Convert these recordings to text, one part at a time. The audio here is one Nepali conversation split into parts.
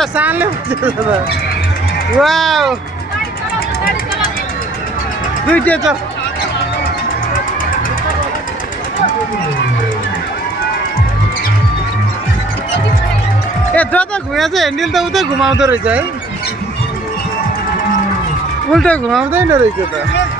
उता सानले वाउ दुईटे छ ए जता घुमे चाहिँ ह्यान्डल त उतै घुमाउँदो रहेछ है उल्टा घुमाउँदैन रहेछ त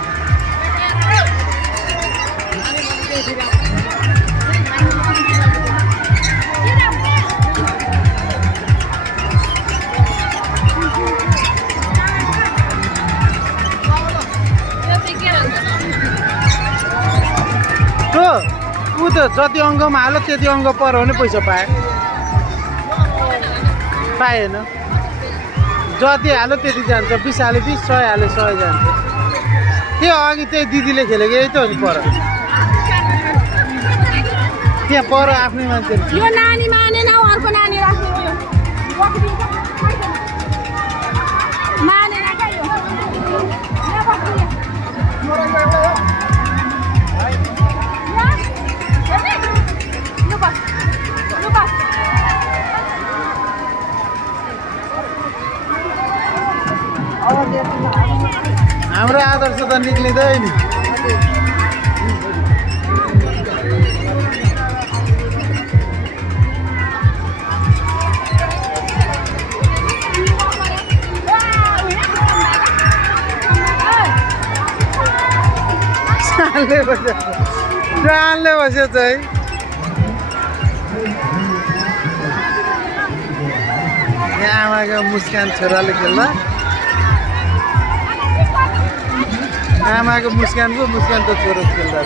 ऊ त जति अङ्कमा हाल्यो त्यति अङ्क पर भने पैसा पाएन जति हाल्यो त्यति जान्छ 20 हाल्यो 20 100 हाल्यो 100 जान्छ त्यो अघि त्यही दिदीले खेलेको यही त हो नि पर त्यहाँ पर आफ्नै मान्छे यो नानी मानेन अर्को नानी राख्नु मानेन क्या यो हाम्रो आदर्श त निक्लिँदैन डालले बस्यो चाहिँ यहाँ आमाको मुस्कान छोराले खेल्दा आमाको मुस्कानको मुस्कान त छोरो खेल्दा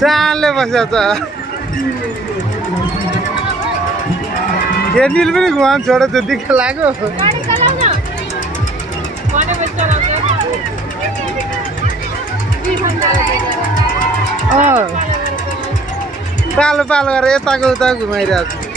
सानले बस्यो त हेर्निल पनि घुमाउनु छोडो त्यो दिक्क लाग्यो पालो पालो गरेर यताको उता घुमाइरहेको छु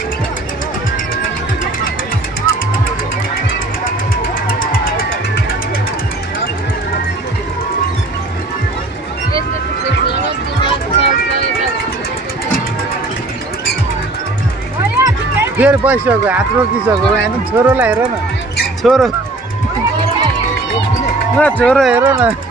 फेरि बसिसक्यो हात रोकिसक्यो यहाँ छोरोलाई हेर न छोरो हेर न